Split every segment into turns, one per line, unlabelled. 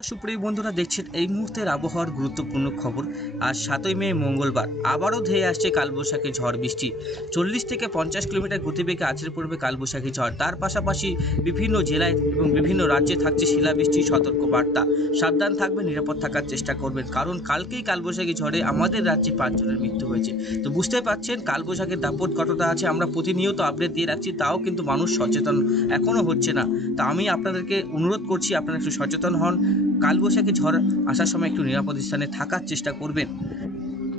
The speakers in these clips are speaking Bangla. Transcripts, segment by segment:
সুপ্রিয় বন্ধুরা, দেখছেন এই মুহূর্তের আবহাওয়ার গুরুত্বপূর্ণ খবর। আজ সাতই মে, মঙ্গলবার। আবারও ধেয়ে আসছে কালবৈশাখী ঝড় বৃষ্টি। চল্লিশ থেকে পঞ্চাশ কিলোমিটার গতিবেগে আছড়ে পড়বে কালবৈশাখী ঝড়। তার পাশাপাশি বিভিন্ন জেলায় এবং বিভিন্ন রাজ্যে থাকছে শিলাবৃষ্টির সতর্ক বার্তা সাবধান থাকবেন, নিরাপদ থাকার চেষ্টা করবেন। কারণ কালকেই কালবৈশাখী ঝড়ে আমাদের রাজ্যে পাঁচজনের মৃত্যু হয়েছে। তো বুঝতে পারছেন কালবৈশাখীর দাপট কতটা আছে, আমরা প্রতিনিয়ত আপডেট দিয়ে রাখছি, তাও কিন্তু মানুষ সচেতন এখনও হচ্ছে না। তা আমি আপনাদেরকে অনুরোধ করছি, আপনারা একটু সচেতন হন। কালবৈশাখী ঝড় আসার সময় একটু নিরাপদ স্থানে থাকার চেষ্টা করবেন।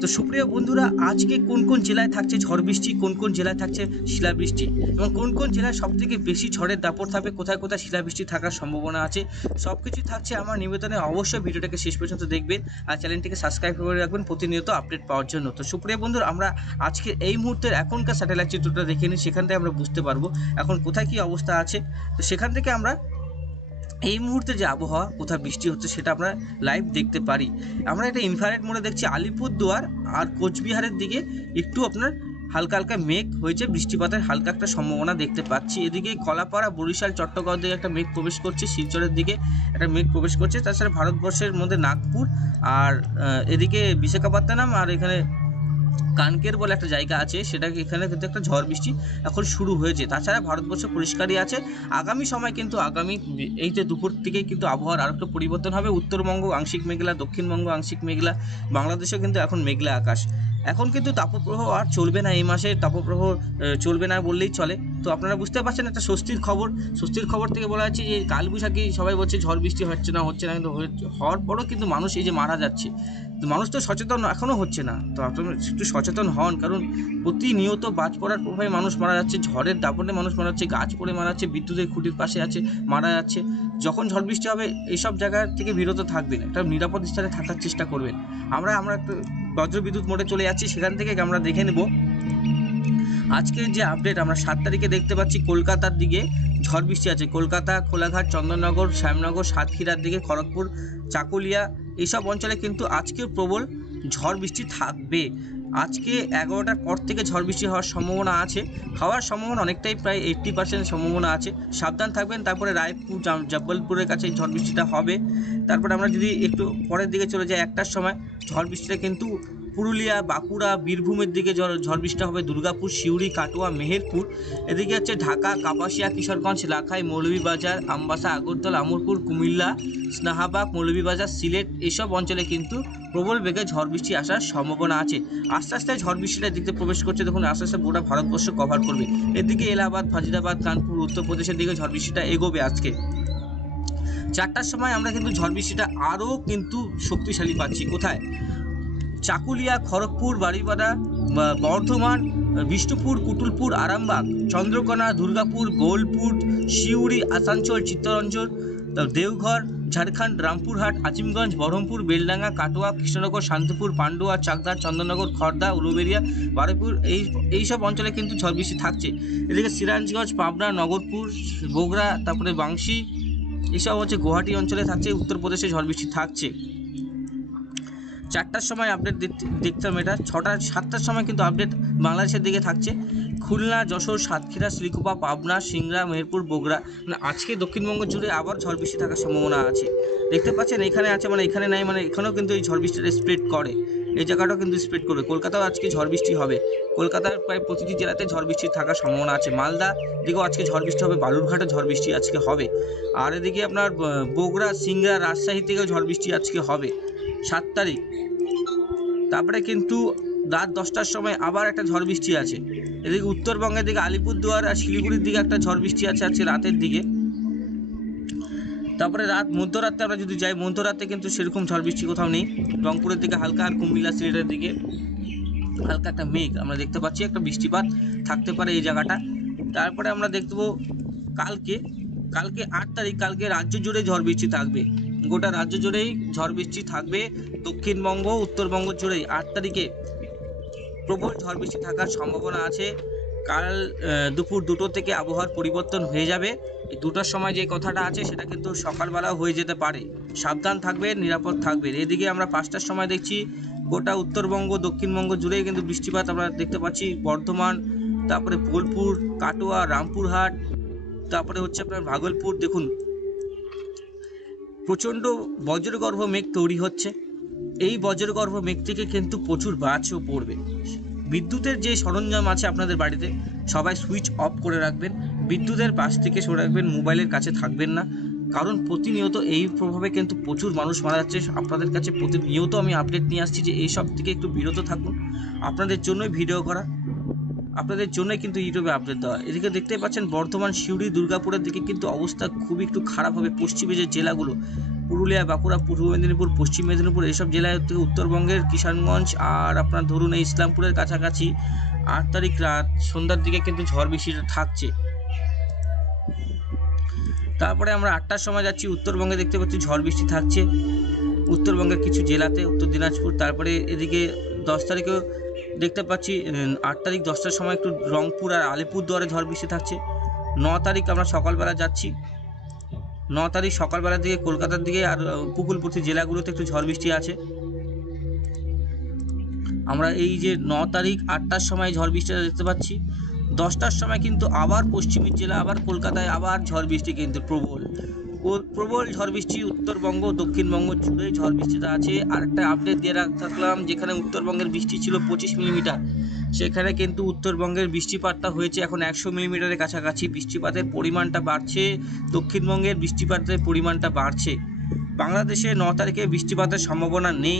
তো সুপ্রিয় বন্ধুরা, আজকে কোন কোন জেলায় থাকছে ঝড় বৃষ্টি, কোন কোন জেলায় থাকছে শিলাবৃষ্টি এবং কোন কোন জেলায় সব থেকে বেশি ঝড়ের দাপট থাকবে, কোথায় কোথায় শিলাবৃষ্টি থাকার সম্ভাবনা আছে সব কিছু থাকছে আমার নিবেদনে। অবশ্যই ভিডিওটাকে শেষ পর্যন্ত দেখবেন আর চ্যানেলটিকে সাবস্ক্রাইব করে রাখবেন প্রতিনিয়ত আপডেট পাওয়ার জন্য। তো সুপ্রিয় বন্ধুরা, আমরা আজকে এই মুহূর্তের এখনকার স্যাটেলাইট চিত্রটা দেখে নিই, সেখান থেকে আমরা বুঝতে পারব এখন কোথায় কী অবস্থা আছে। তো সেখান থেকে আমরা এই মুহূর্তে যে আবহাওয়া, কোথায় বৃষ্টি হচ্ছে সেটা আমরা লাইভ দেখতে পারি। আমরা এটা ইনফ্রারেড মোডে দেখছি, আলিপুরদুয়ার আর কোচবিহারের দিকে একটু আপনার হালকা হালকা মেঘ হয়েছে, বৃষ্টিপাতের হালকা একটা সম্ভাবনা দেখতে পাচ্ছি। এদিকে কলাপাড়া, বরিশাল, চট্টগ্রাম দিকে একটা মেঘ প্রবেশ করছে, শিলচরের দিকে একটা মেঘ প্রবেশ করছে। তাছাড়া ভারতবর্ষের মধ্যে নাগপুর আর এদিকে বিশাখাপত্তনম আর এখানে কানকের বলে একটা জায়গা আছে সেটা এখানে কিন্তু একটা ঝড় বৃষ্টি এখন শুরু হয়েছে। তাছাড়া ভারতবর্ষ পরিষ্কারই আছে। আগামী সময় কিন্তু আগামী এই যে দুপুর থেকেই কিন্তু আবহাওয়ার আরেকটু পরিবর্তন হবে। উত্তরবঙ্গ, আংশিক মেঘলা, দক্ষিণবঙ্গ, আংশিক মেঘলা, বাংলাদেশেও কিন্তু এখন মেঘলা আকাশ। এখন কিন্তু তাপপ্রবাহ আর চলবে না এই মাসে। তাপপ্রবাহ চলবে না বললেই চলে। তো আপনারা বুঝতে পারছেন একটা স্বস্তির খবর। স্বস্তির খবর থেকে বলা যাচ্ছে যে, কালবৈশাখী সবাই বলছে ঝড় বৃষ্টি হচ্ছে না হচ্ছে না, কিন্তু হওয়ার পরও কিন্তু মানুষ এই যে মারা যাচ্ছে। মানুষ তো সচেতন এখনও হচ্ছে না। তো আপনারা একটু সচেতন হন, কারণ প্রতিনিয়ত বাজ পড়ার প্রভাবে মানুষ মারা যাচ্ছে, ঝড়ের দাপটে মানুষ মারা যাচ্ছে, গাছ পড়ে মারা যাচ্ছে, বিদ্যুতের খুঁটির পাশে আছে, মারা যাচ্ছে। যখন ঝড় বৃষ্টি হবে, এইসব জায়গা থেকে বিরত থাকবেন, একটা নিরাপদ স্থানে থাকার চেষ্টা করবেন। আমরা আমরা একটু বজ্রবিদ্যুৎ মোড়ে চলে যাচ্ছি, সেখান থেকে আমরা দেখে নেব। আজকের যে আপডেট আমরা সাত তারিখে দেখতে পাচ্ছি কলকাতার দিকে ঝড় বৃষ্টি আছে। কলকাতা, কোলাঘাট, চন্দননগর, শ্যামনগর, সাতক্ষীরার দিকে, খড়গপুর, চাকুলিয়া এইসব অঞ্চলে কিন্তু আজকেও প্রবল ঝড় বৃষ্টি থাকবে। আজকে এগারোটার পর থেকে ঝড় বৃষ্টি হওয়ার সম্ভাবনা আছে। হওয়ার সম্ভাবনা অনেকটাই প্রায় এইট্টি পার্সেন্ট সম্ভাবনা আছে। সাবধান থাকবেন, তারপরে রায়পুর জব্বলপুরের কাছে ঝড় বৃষ্টিটা হবে। তারপরে আমরা যদি একটু পরের দিকে চলে যাই, একটার সময় ঝড় বৃষ্টিটা কিন্তু পুরুলিয়া, বাঁকুড়া, বীরভূমের দিকে ঝড় বৃষ্টি হবে। দুর্গাপুর, সিউড়ি, কাটোয়া, মেহেরপুর, এদিকে হচ্ছে ঢাকা, কাপাসিয়া, কিশোরগঞ্জ, লাখাই, মৌলভীবাজার, আমবাসা, আগরতলা, আমরপুর, কুমিল্লা, স্নাহাবাগ, মৌলভীবাজার, সিলেট এসব অঞ্চলে কিন্তু প্রবল বেগে ঝড় বৃষ্টি আসার সম্ভাবনা আছে। আস্তে আস্তে ঝড় বৃষ্টিটা দিকে প্রবেশ করছে। দেখুন, আস্তে আস্তে গোটা ভারতবর্ষ কভার করবে। এদিকে এলাহাবাদ ফাজিদাবাদ কানপুর, উত্তরপ্রদেশের দিকে ঝড় বৃষ্টিটা এগোবে আজকে। চারটার সময় আমরা কিন্তু ঝড় বৃষ্টিটা আরও কিন্তু শক্তিশালী পাচ্ছি। কোথায়? চাকুলিয়া, খড়গপুর বাড়িপাড়া বর্ধমান, বিষ্ণুপুর কুটুলপুর আরামবাগ, চন্দ্রকোনা, দুর্গাপুর, বোলপুর শিউড়ি আসানসোল, চিত্তরঞ্জন দেওঘর, ঝাড়খণ্ড, রামপুরহাট, আজিমগঞ্জ, বহরমপুর, বেলডাঙ্গা, কাটোয়া, কৃষ্ণনগর, শান্তিপুর, পান্ডুয়া, চাকদা, চন্দননগর খড়দা উলুবেরিয়া, বারুইপুর, এই এইসব অঞ্চলে কিন্তু ঝড় বৃষ্টি থাকছে। এদিকে সিরাজগঞ্জ, পাবনা, নগরপুর, বগুড়া, তারপরে বাংশি এইসব হচ্ছে গুয়াহাটি অঞ্চলে থাকছে, উত্তরপ্রদেশে ঝড় বৃষ্টি থাকছে। চারটার সময় আপডেট দেখতাম এটা। ছটা, সাতটার সময় কিন্তু আপডেট বাংলাদেশের দিকে থাকছে। খুলনা, যশোর, সাতক্ষীরা, শ্রীকুপা, পাবনা, সিংড়া, মেহেরপুর, বগুড়া মানে আজকে দক্ষিণবঙ্গ জুড়ে আবার ঝড় বৃষ্টি থাকার সম্ভাবনা আছে। দেখতে পাচ্ছেন এখানে আছে মানে এখানে নাই মানে এখানেও কিন্তু এই ঝড় বৃষ্টিটা স্প্রেড করে। এই জায়গাটাও কিন্তু স্প্রেড করবে। কলকাতাও আজকে ঝড় বৃষ্টি হবে। কলকাতার প্রায় প্রতিটি জেলাতে ঝড় বৃষ্টি থাকার সম্ভাবনা আছে। মালদা দিকেও আজকে ঝড় বৃষ্টি হবে। বালুরঘাটে ঝড় বৃষ্টি আজকে হবে। আর এদিকে আপনার বগুড়া, সিংড়া, রাজশাহী থেকেও ঝড় বৃষ্টি আজকে হবে। সাত তারিখ। তারপরে কিন্তু রাত দশটার সময় আবার একটা ঝড় বৃষ্টি আছে। এদিকে উত্তরবঙ্গের দিকে আলিপুরদুয়ার আর শিলিগুড়ির দিকে একটা ঝড় বৃষ্টি আছে আজকে রাতের দিকে। তারপরে রাত মধ্যরাতে আমরা যদি যাই, মধ্যরাতে কিন্তু সেরকম ঝড় বৃষ্টি কোথাও নেই। রংপুরের দিকে হালকা আর কুমিল্লা সিলেটের দিকে হালকা একটা মেঘ। আমরা দেখতে পাচ্ছি একটা বৃষ্টিপাত থাকতে পারে এই জায়গাটা। তারপরে আমরা দেখব কালকে কালকে আট তারিখ, কালকে রাজ্য জুড়ে ঝড় বৃষ্টি থাকবে। গোটা রাজ্য জুড়েই ঝড় বৃষ্টি থাকবে, দক্ষিণবঙ্গ, উত্তরবঙ্গ জুড়েই। আট তারিখে প্রবল ঝড় বৃষ্টি থাকার সম্ভাবনা আছে। কাল দুপুর দুটো থেকে আবহাওয়ার পরিবর্তন হয়ে যাবে। দুটোর সময় যে কথাটা আছে, সেটা কিন্তু সকালবেলাও হয়ে যেতে পারে। সাবধান থাকবেন নিরাপদ থাকবেন এদিকে আমরা পাঁচটার সময় দেখছি, গোটা উত্তরবঙ্গ, দক্ষিণবঙ্গ জুড়েই কিন্তু বৃষ্টিপাত আমরা দেখতে পাচ্ছি। বর্ধমান, তারপরে বোলপুর, কাটোয়া, রামপুরহাট, তারপরে হচ্ছে আপনার ভাগলপুর। দেখুন প্রচণ্ড বজ্রগর্ভ মেঘ তৈরি হচ্ছে। এই বজ্রগর্ভ মেঘ থেকে কিন্তু প্রচুর বাজও পড়বে। বিদ্যুতের যে সরঞ্জাম আছে আপনাদের বাড়িতে, সবাই সুইচ অফ করে রাখবেন। বিদ্যুতের পাশ থেকে সরে রাখবেন মোবাইলের কাছে থাকবেন না। কারণ প্রতিনিয়ত এই প্রভাবে কিন্তু প্রচুর মানুষ মারা যাচ্ছে। আপনাদের কাছে প্রতিনিয়ত আমি আপডেট নিয়ে আসছি যে এই সব থেকে একটু বিরত থাকুন। আপনাদের জন্যই ভিডিও করা। আপনাদের জন্য কিন্তু ইউটিউবে আপডেট দেওয়া। এদিকে দেখতে পাচ্ছেন, বর্ধমান, সিউড়ি, দুর্গাপুরের দিকে কিন্তু অবস্থা খুবই একটু খারাপ হবে। পশ্চিমে যে জেলাগুলো, পুরুলিয়া, বাঁকুড়া, পূর্ব মেদিনীপুর, পশ্চিম মেদিনীপুর এইসব জেলায় থেকে উত্তরবঙ্গের কিষানগঞ্জ আর আপনার ধরুন এই ইসলামপুরের কাছাকাছি আট তারিখ রাত সন্ধ্যার দিকে কিন্তু ঝড় বৃষ্টিটা থাকছে। তারপরে আমরা আটটার সময় যাচ্ছি, উত্তরবঙ্গে দেখতে পাচ্ছি ঝড় বৃষ্টি থাকছে। উত্তরবঙ্গের কিছু জেলাতে, উত্তর দিনাজপুর, তারপরে এদিকে দশ তারিখেও দেখতে পাচ্ছি আট তারিখ দশটার সময় একটু রংপুর আর আলিপুরদুয়ারে ঝড় বৃষ্টি থাকছে। ন তারিখ আমরা সকালবেলা যাচ্ছি। ন তারিখ সকালবেলার দিকে কলকাতার দিকে আর উপকূলবর্তী জেলাগুলোতে একটু ঝড় বৃষ্টি আছে। আমরা এই যে ন তারিখ আটটার সময় ঝড় বৃষ্টিটা দেখতে পাচ্ছি। দশটার সময় কিন্তু আবার পশ্চিমের জেলা, আবার কলকাতায় আবার ঝড় বৃষ্টি কিন্তু প্রবল। প্রবল ঝড় বৃষ্টি উত্তরবঙ্গ দক্ষিণবঙ্গ জুড়ে ঝড় বৃষ্টিটা আছে। আর একটা আপডেট দিয়ে রাখ থাকলাম, যেখানে উত্তরবঙ্গের বৃষ্টি ছিল পঁচিশ মিলিমিটার সেখানে কিন্তু উত্তরবঙ্গের বৃষ্টিপাতটা হয়েছে এখন একশো মিলিমিটারের কাছাকাছি। বৃষ্টিপাতের পরিমাণটা বাড়ছে, দক্ষিণবঙ্গের বৃষ্টিপাতের পরিমাণটা বাড়ছে। বাংলাদেশে ন তারিখে বৃষ্টিপাতের সম্ভাবনা নেই।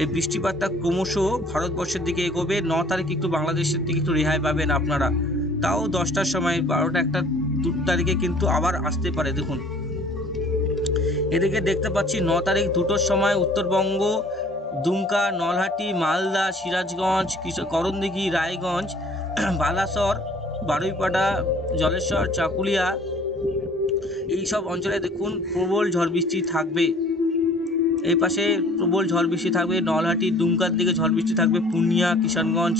এই বৃষ্টিপাতটা ক্রমশ ভারতবর্ষের দিকে এগোবে। ন তারিখ একটু বাংলাদেশের দিকে একটু রেহাই পাবেন আপনারা। তাও দশটার সময়, বারোটা একটা দু তারিখে কিন্তু আবার আসতে পারে, দেখুন। এদিকে দেখতে পাচ্ছি ন তারিখ দুটোর সময় উত্তরবঙ্গ, দুমকা, নলহাটি, মালদা, সিরাজগঞ্জ করণদিঘি, রায়গঞ্জ, বালাসর, বারুইপাড়া, জলেশ্বর, চাকুলিয়া, এই সব অঞ্চলে দেখুন প্রবল ঝড় বৃষ্টি থাকবে। এই পাশে প্রবল ঝড় বৃষ্টি থাকবে, নলহাটি, দুমকার দিকে ঝড় বৃষ্টি থাকবে, পূর্ণিয়া কিষানগঞ্জ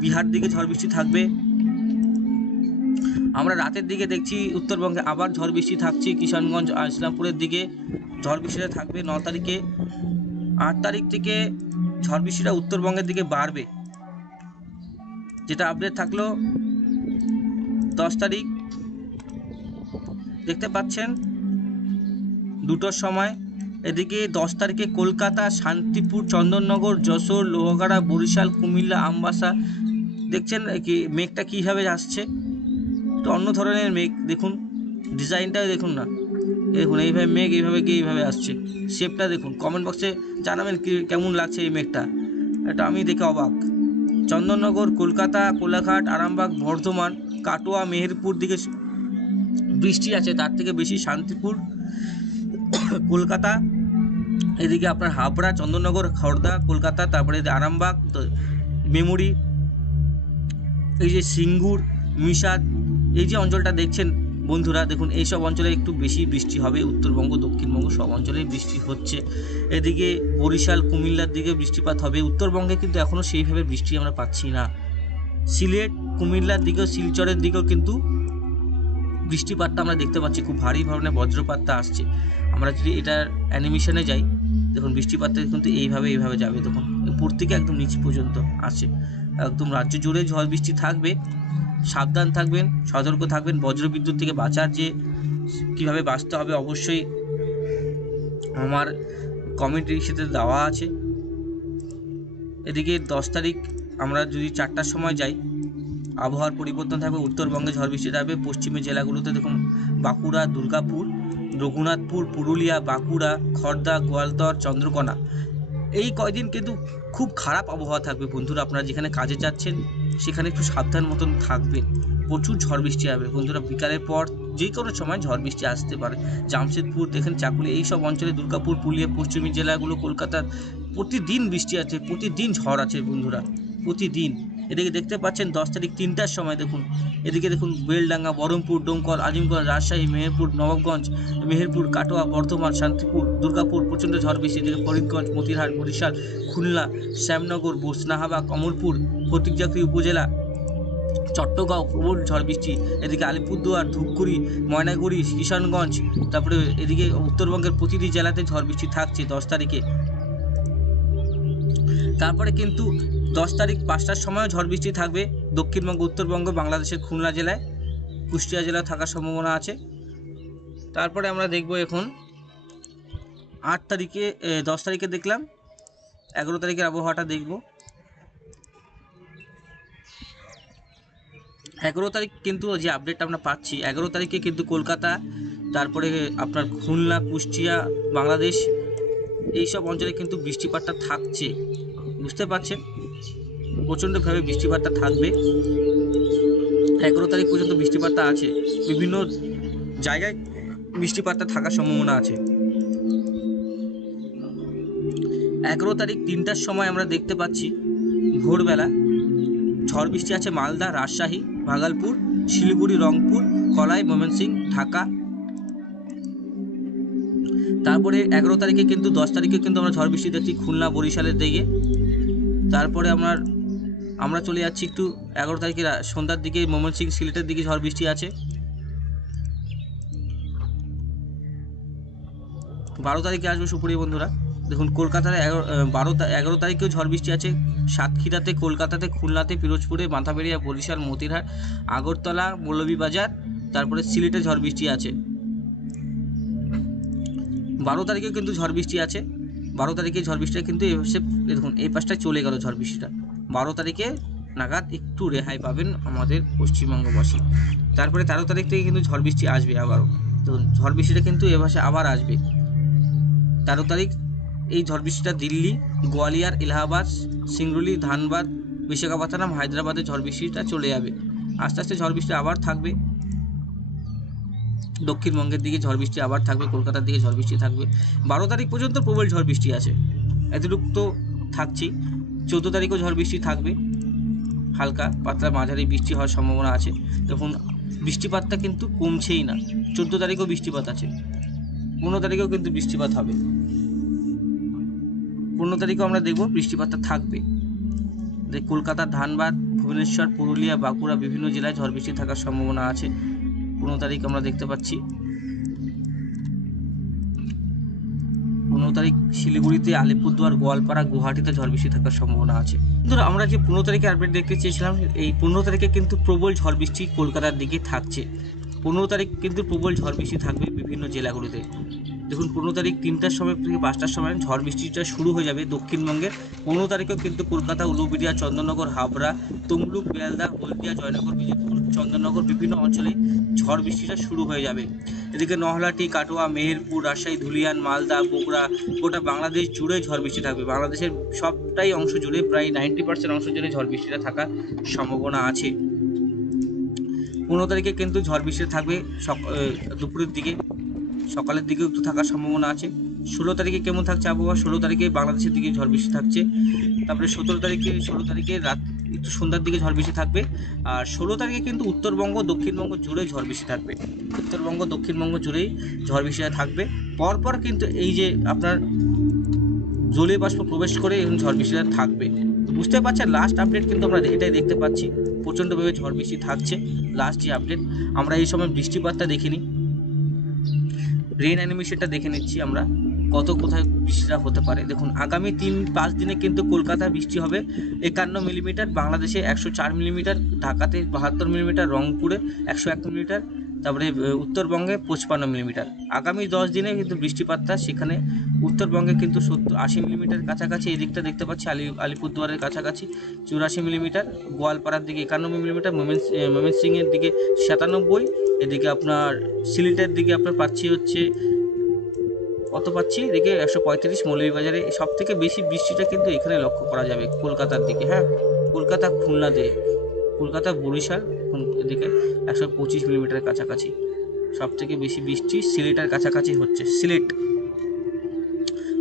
বিহার দিকে ঝড় বৃষ্টি থাকবে। আমরা রাতের দিকে দেখছি উত্তরবঙ্গে আবার ঝড় বৃষ্টি থাকছে, কিষানগঞ্জ আর ইসলামপুরের দিকে ঝড় বৃষ্টিটা থাকবে। ন তারিখে, আট তারিখ থেকে ঝড় বৃষ্টিটা উত্তরবঙ্গের দিকে বাড়বে। যেটা আপডেট থাকল দশ তারিখ। দেখতে পাচ্ছেন, দুটোর সময়। এদিকে দশ তারিখে কলকাতা, শান্তিপুর, চন্দননগর, যশোর, লোহাগাড়া, বরিশাল, কুমিল্লা, আমবাসা। দেখছেন কি, মেঘটা কীভাবে আসছে? একটু অন্য ধরনের মেঘ, দেখুন। ডিজাইনটা দেখুন না। দেখুন, এইভাবে মেঘ, এইভাবে গিয়ে এইভাবে আসছে। শেপটা দেখুন কমেন্ট বক্সে জানাবেন কি, কেমন লাগছে এই মেঘটা। এটা আমি দেখে অবাক। চন্দননগর, কলকাতা, কোলাঘাট, আরামবাগ, বর্ধমান, কাটোয়া, মেহেরপুর দিকে বৃষ্টি আছে, তার থেকে বেশি শান্তিপুর, কলকাতা, এদিকে আপনার হাবড়া, চন্দননগর খড়দা কলকাতা, তারপরে আরামবাগ মেমোরি, এই যে সিঙ্গুর, মিশাদ এই যে অঞ্চলটা দেখছেন বন্ধুরা, দেখুন এই সব অঞ্চলে একটু বেশি বৃষ্টি হবে। উত্তরবঙ্গ, দক্ষিণবঙ্গ সব অঞ্চলেই বৃষ্টি হচ্ছে। এদিকে বরিশাল, কুমিল্লার দিকে বৃষ্টিপাত হবে। উত্তরবঙ্গে কিন্তু এখনও সেইভাবে বৃষ্টি আমরা পাচ্ছি না। সিলেট, কুমিল্লার দিকেও, শিলচরের দিকেও কিন্তু বৃষ্টিপাতটা আমরা দেখতে পাচ্ছি। খুব ভারী ধরনের বজ্রপাতটা আসছে। আমরা যদি এটার অ্যানিমেশনে যাই, দেখুন, বৃষ্টিপাতটা কিন্তু এইভাবে এইভাবে যাবে। দেখুন উপর থেকে একদম নিচ পর্যন্ত আসছে। একদম রাজ্য জুড়ে ঝড় বৃষ্টি থাকবে, সাবধান থাকবেন, সতর্ক থাকবেন, বজ্রবিদ্যুৎ থেকে বাঁচার যে কীভাবে বাঁচতে হবে অবশ্যই আমার কমেন্টের সাথে দেওয়া আছে। এদিকে দশ তারিখ আমরা যদি চারটার সময় যাই, আবহাওয়ার পরিবর্তন থাকবে, উত্তরবঙ্গে ঝড় বৃষ্টি থাকবে, পশ্চিমের জেলাগুলোতে দেখুন বাঁকুড়া, দুর্গাপুর, রঘুনাথপুর, পুরুলিয়া, বাঁকুড়া খড়দা গোয়ালতর, চন্দ্রকোনা। এই কয়দিন কিন্তু খুব খারাপ আবহাওয়া থাকবে বন্ধুরা। আপনারা যেখানে কাজে যাচ্ছেন, সেখানে একটু সাবধান মতন থাকবেন। প্রচুর ঝড় বৃষ্টি হবে। বন্ধুরা, বিকালের পর যে কোনো সময় ঝড় বৃষ্টি আসতে পারে। জামশেদপুর, দেখেন চাকুলি এই সব অঞ্চলে দুর্গাপুর, পুরুলিয়া, পশ্চিমী জেলাগুলো, কলকাতার প্রতিদিন বৃষ্টি আছে, প্রতিদিন ঝড় আছে বন্ধুরা। প্রতিদিন। এদিকে দেখতে পাচ্ছেন দশ তারিখ তিনটার সময় দেখুন। এদিকে দেখুন বেলডাঙ্গা বহরমপুর ডোমকল, আজিমগঞ্জ, রাজশাহী, মেহেরপুর, নবাবগঞ্জ, মেহেরপুর, কাটোয়া, বর্ধমান, শান্তিপুর, দুর্গাপুর, প্রচণ্ড ঝড় বৃষ্টি, এদিকে ফরিদগঞ্জ, মতিরহাট, বরিশাল, খুলনা, শ্যামনগর বোসনাহাবা কমলপুর ফটিকজাকরি উপজেলা চট্টগাঁও প্রবল ঝড় বৃষ্টি। এদিকে আলিপুরদুয়ার, ধূপগুড়ি, ময়নাগুড়ি, কিষানগঞ্জ, তারপরে এদিকে উত্তরবঙ্গের প্রতিটি জেলাতে ঝড় বৃষ্টি থাকছে দশ তারিখে। তারপরে কিন্তু দশ তারিখ পাঁচটার সময়ও ঝড় বৃষ্টি থাকবে। দক্ষিণবঙ্গ, উত্তরবঙ্গ, বাংলাদেশের খুলনা জেলায়, কুষ্টিয়া জেলায় থাকার সম্ভাবনা আছে। তারপরে আমরা দেখব এখন আট তারিখে দশ তারিখে দেখলাম। এগারো তারিখের আবহাওয়াটা দেখব। এগারো তারিখ কিন্তু যে আপডেটটা আমরা পাচ্ছি, এগারো তারিখে কিন্তু কলকাতা, তারপরে আপনার খুলনা, কুষ্টিয়া, বাংলাদেশ, এইসব অঞ্চলে কিন্তু বৃষ্টিপাতটা থাকছে। বুঝতে পারছেন? প্রচণ্ডভাবে বৃষ্টিপাতটা থাকবে। এগারো তারিখ পর্যন্ত বৃষ্টিপাতটা আছে। বিভিন্ন জায়গায় বৃষ্টিপাতটা থাকার সম্ভাবনা আছে। এগারো তারিখ তিনটার সময় আমরা দেখতে পাচ্ছি, ভোরবেলা ঝড় বৃষ্টি আছে মালদা, রাজশাহী ভাগলপুর শিলিগুড়ি, রংপুর, কলাই, ময়মনসিংহ, ঢাকা। তারপরে এগারো তারিখে কিন্তু দশ তারিখে কিন্তু আমরা ঝড় বৃষ্টি দেখছি খুলনা, বরিশালের দিকে। তারপরে আমরা আমরা চলে যাচ্ছি একটু এগারো তারিখে সন্ধ্যার দিকে ময়মনসিংহ সিলেটের দিকে ঝড় বৃষ্টি আছে। বারো তারিখে আসবে সুপুরি বন্ধুরা। দেখুন কলকাতার এগারো বারো এগারো তারিখেও ঝড় বৃষ্টি আছে। সাতক্ষীরাতে, কলকাতাতে, খুলনাতে, পিরোজপুরে, মাথাবেড়িয়া, বরিশাল, মতিরহাট, আগরতলা, মৌলভীবাজার, তারপরে সিলেটে ঝড় বৃষ্টি আছে। বারো তারিখে কিন্তু ঝড় বৃষ্টি আছে। বারো তারিখে ঝড় বৃষ্টিটা কিন্তু এসে দেখুন, এই পাশটায় চলে গেল ঝড় বৃষ্টিটা। বারো তারিখে নাগাদ একটু রেহাই পাবেন আমাদের পশ্চিমবঙ্গবাসী। তারপরে তেরো তারিখ থেকে কিন্তু ঝড় বৃষ্টি আসবে আবারও। দেখুন ঝড় বৃষ্টিটা কিন্তু এ ভাষে আবার আসবে। তেরো তারিখ, এই ঝড় বৃষ্টিটা দিল্লি, গোয়ালিয়র এলাহাবাদ, সিংরুলি, ধানবাদ, বিশাখাপত্তনম, হায়দ্রাবাদে ঝড় বৃষ্টিটা চলে যাবে। আস্তে আস্তে ঝড় বৃষ্টি আবার থাকবে। দক্ষিণবঙ্গের দিকে ঝড় বৃষ্টি আবার থাকবে, কলকাতার দিকে ঝড় বৃষ্টি থাকবে। বারো তারিখ পর্যন্ত প্রবল ঝড় বৃষ্টি আছে। এতটুকু তো থাকছেই। চোদ্দ তারিখও ঝড় বৃষ্টি থাকবে, হালকা পাতলা মাঝারি বৃষ্টি হওয়ার সম্ভাবনা আছে। দেখুন, বৃষ্টিপাতটা কিন্তু কমছেই না। চোদ্দ তারিখেও বৃষ্টিপাত আছে, পনেরো তারিখেও কিন্তু বৃষ্টিপাত হবে। পনেরো তারিখেও আমরা দেখব বৃষ্টিপাতটা থাকবে। কলকাতা, ধানবাদ, ভুবনেশ্বর, পুরুলিয়া, বাঁকুড়া, বিভিন্ন জেলায় ঝড় বৃষ্টি থাকার সম্ভাবনা আছে। পনেরো তারিখ আমরা দেখতে পাচ্ছি। পনেরো তারিখ শিলিগুড়িতে আলিপুরদুয়ার, গোয়ালপাড়া, গুয়াহাটিতে ঝড় বৃষ্টি থাকার সম্ভাবনা আছে। কিন্তু আমরা যে পনেরো তারিখে আপডেট দেখতে চেয়েছিলাম, এই পনেরো তারিখে কিন্তু প্রবল ঝড় বৃষ্টি কলকাতার দিকে থাকছে। পনেরো তারিখ কিন্তু প্রবল ঝড় বৃষ্টি থাকবে বিভিন্ন জেলাগুলিতে। দেখুন, পনেরো তারিখ তিনটার সময় থেকে পাঁচটার সময় ঝড় বৃষ্টিটা শুরু হয়ে যাবে দক্ষিণবঙ্গের পনেরো তারিখেও কিন্তু কলকাতা, উলুবেড়িয়া, চন্দননগর, হাবড়া, তমলুক, বেলদা, হলদিয়া, জয়নগর বিজয়পুর চন্দননগর বিভিন্ন অঞ্চলে ঝড় বৃষ্টিটা শুরু হয়ে যাবে। এদিকে নহলাটি কাটোয়া, মেহেরপুর, রাজশাহী, ধুলিয়ান, মালদা, বগুড়া, গোটা বাংলাদেশ জুড়ে ঝড় বৃষ্টি থাকবে। বাংলাদেশের সবটাই অংশ জুড়ে প্রায় নাইনটি পার্সেন্ট অংশ জুড়ে ঝড় বৃষ্টিটা থাকার সম্ভাবনা আছে। পনেরো তারিখে কিন্তু ঝড় বৃষ্টি থাকবে দুপুরের দিকে। সকালের দিকেও একটু থাকার সম্ভাবনা আছে। ষোলো তারিখে কেমন থাকছে আবহাওয়া? ষোলো তারিখে বাংলাদেশের দিকে ঝড় বৃষ্টি থাকছে। তারপরে সতেরো তারিখে, ষোলো তারিখে রাত একটু সন্ধ্যার দিকে ঝড় বৃষ্টি থাকবে। আর ষোলো তারিখে কিন্তু উত্তরবঙ্গ, দক্ষিণবঙ্গ জুড়ে ঝড় বৃষ্টি থাকবে। উত্তরবঙ্গ, দক্ষিণবঙ্গ জুড়েই ঝড় বৃষ্টিটা থাকবে। পরপর কিন্তু এই যে আপনার জলীয় বাষ্প প্রবেশ করে এবং ঝড় বৃষ্টিটা থাকবে। বুঝতে পারছেন? লাস্ট আপডেট কিন্তু আমরা এটাই দেখতে পাচ্ছি। প্রচণ্ডভাবে ঝড় বৃষ্টি থাকছে। লাস্ট যে আপডেট আমরা এই সময় বৃষ্টিপাতটা দেখিনি। রেন অ্যানিমেশনটা দেখে নিচ্ছি আমরা। কত কোথায় বৃষ্টিটা হতে পারে। দেখুন, আগামী তিন, পাঁচ দিনে কিন্তু কলকাতায় বৃষ্টি হবে একান্ন মিলিমিটার, বাংলাদেশে একশো চার মিলিমিটার, ঢাকাতে বাহাত্তর মিলিমিটার, রংপুরে একশো এক মিলিমিটার, তারপরে উত্তরবঙ্গে পঁচপান্ন মিলিমিটার। আগামী দশ দিনে কিন্তু বৃষ্টিপাতটা সেখানে উত্তরবঙ্গে কিন্তু সত্তর, আশি মিলিমিটার কাছাকাছি এই দিকটা দেখতে পাচ্ছি, আলি, আলিপুরদুয়ারের কাছাকাছি চুরাশি মিলিমিটার, গোয়ালপাড়ার দিকে একানব্বই মিলিমিটার, মোমেন ময়মনসিংহের দিকে সাতানব্বই, এদিকে আপনার সিলেটের দিকে আপনার পাচ্ছি হচ্ছে কত পাচ্ছি এদিকে একশো পঁয়ত্রিশ মৌলভীবাজারে সব থেকে বেশি বৃষ্টিটা কিন্তু এখানে লক্ষ্য করা যাবে, কলকাতার দিকে হ্যাঁ? কলকাতা খুলনা খুলনাতে কলকাতা বরিশাল এদিকে একশো পঁচিশ মিলিমিটার কাছাকাছি। সব থেকে বেশি বৃষ্টি সিলেটের কাছাকাছি হচ্ছে, সিলেট।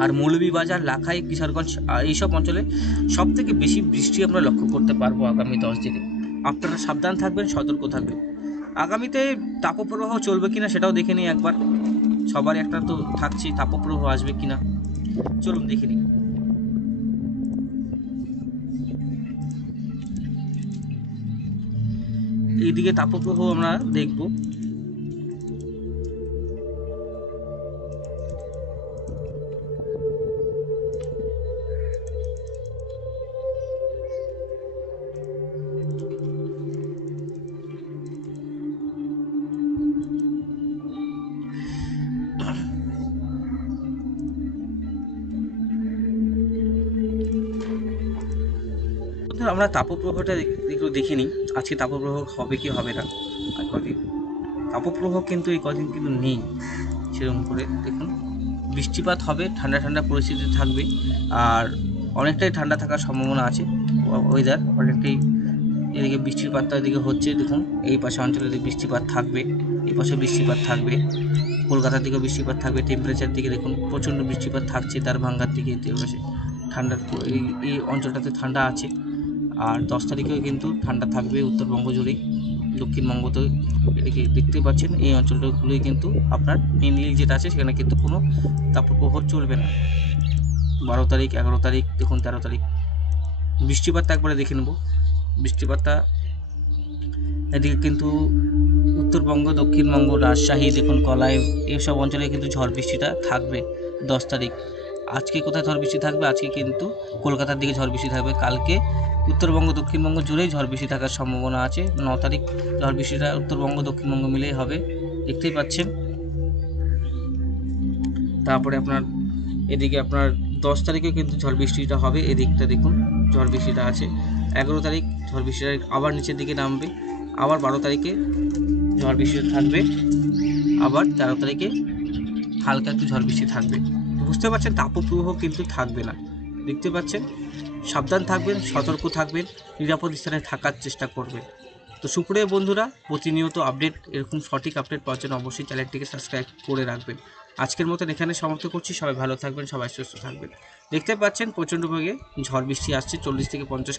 আর মৌলভীবাজার, লাখাই, কিশোরগঞ্জ এইসব অঞ্চলে সব থেকে বেশি বৃষ্টি আমরা লক্ষ্য করতে পারব আগামী দশ দিনে। আপনারা সাবধান থাকবেন, সতর্ক থাকবেন। আগামীতে তাপপ্রবাহ চলবে কিনা সেটাও দেখে নিই একবার। সবার একটা তো থাকছে তাপপ্রবাহ আসবে কিনা? চলুন দেখে নিই। এইদিকে তাপপ্রবাহ আমরা দেখব। আমরা তাপপ্রবাহটা একটু দেখে নিই আজকে তাপপ্রবাহ হবে কি হবে না? আর কদিন? তাপপ্রবাহ কিন্তু এই কদিন কিন্তু নেই। সেরকম করে দেখুন। বৃষ্টিপাত হবে, ঠান্ডা ঠান্ডা পরিস্থিতি থাকবে। আর অনেকটাই ঠান্ডা থাকার সম্ভাবনা আছে। ওয়েদার অনেকটাই এদিকে বৃষ্টিপাতটা এদিকে হচ্ছে। দেখুন, এই পাশে অঞ্চলে বৃষ্টিপাত থাকবে, এই পাশে বৃষ্টিপাত থাকবে। কলকাতার দিকে বৃষ্টিপাত থাকবে। টেম্পারেচার দিকে দেখুন, প্রচণ্ড বৃষ্টিপাত থাকছে। তার ভাঙ্গার দিকে পাশে ঠান্ডা এই এই অঞ্চলটাতে ঠান্ডা আছে। আর দশ তারিখেও কিন্তু ঠান্ডা থাকবে উত্তরবঙ্গ জুড়েই। দক্ষিণবঙ্গতে এদিকে দেখতে পাচ্ছেন, এই অঞ্চলগুলোই কিন্তু আপনার মেনলি যেটা আছে সেখানে কিন্তু কোনো তাপপ্রবাহ চলবে না। বারো তারিখ, এগারো তারিখ, দেখুন তেরো তারিখ। বৃষ্টিপাতটা একবারে দেখে নেব। বৃষ্টিপাতটা এদিকে কিন্তু উত্তরবঙ্গ, দক্ষিণবঙ্গ, রাজশাহী, দেখুন কলাই এইসব অঞ্চলে কিন্তু ঝড় বৃষ্টিটা থাকবে দশ তারিখ। আজকে কোথায় ঝড় বৃষ্টি থাকবে? আজকে কিন্তু কলকাতার দিকে ঝড় বৃষ্টি থাকবে। কালকে উত্তরবঙ্গ, দক্ষিণবঙ্গ জুড়েই ঝড় বৃষ্টি থাকার সম্ভাবনা আছে। ন তারিখ ঝড় বৃষ্টিটা উত্তরবঙ্গ, দক্ষিণবঙ্গ মিলেই হবে, দেখতেই পাচ্ছেন। তারপরে আপনার এদিকে আপনার দশ তারিখে কিন্তু ঝড় বৃষ্টিটা হবে, এদিকটা দেখুন, ঝড় বৃষ্টিটা আছে। এগারো তারিখ ঝড় বৃষ্টিটা আবার নিচের দিকে নামবে, আবার বারো তারিখে ঝড় বৃষ্টি থাকবে, আবার তেরো তারিখে হালকা একটু ঝড় বৃষ্টি থাকবে। বুঝতে পারছেন, তাপপ্রবাহ কিন্তু থাকবে না। দেখতে পাচ্ছেন সাবধান থাকবেন, সতর্ক থাকবেন, নিরাপদ স্থানে থাকার চেষ্টা করবেন। তো সুপ্রিয় বন্ধুরা, প্রতিনিয়ত আপডেট, এরকম সঠিক আপডেট পাওয়ার জন্য অবশ্যই চ্যানেলটিকে সাবস্ক্রাইব করে রাখবেন। আজকের মতন এখানে সমাপ্ত করছি। সবাই ভালো থাকবেন, সবাই সুস্থ থাকবেন। দেখতে পাচ্ছেন প্রচণ্ড বেগে ঝড় বৃষ্টি আসছে, চল্লিশ থেকে পঞ্চাশ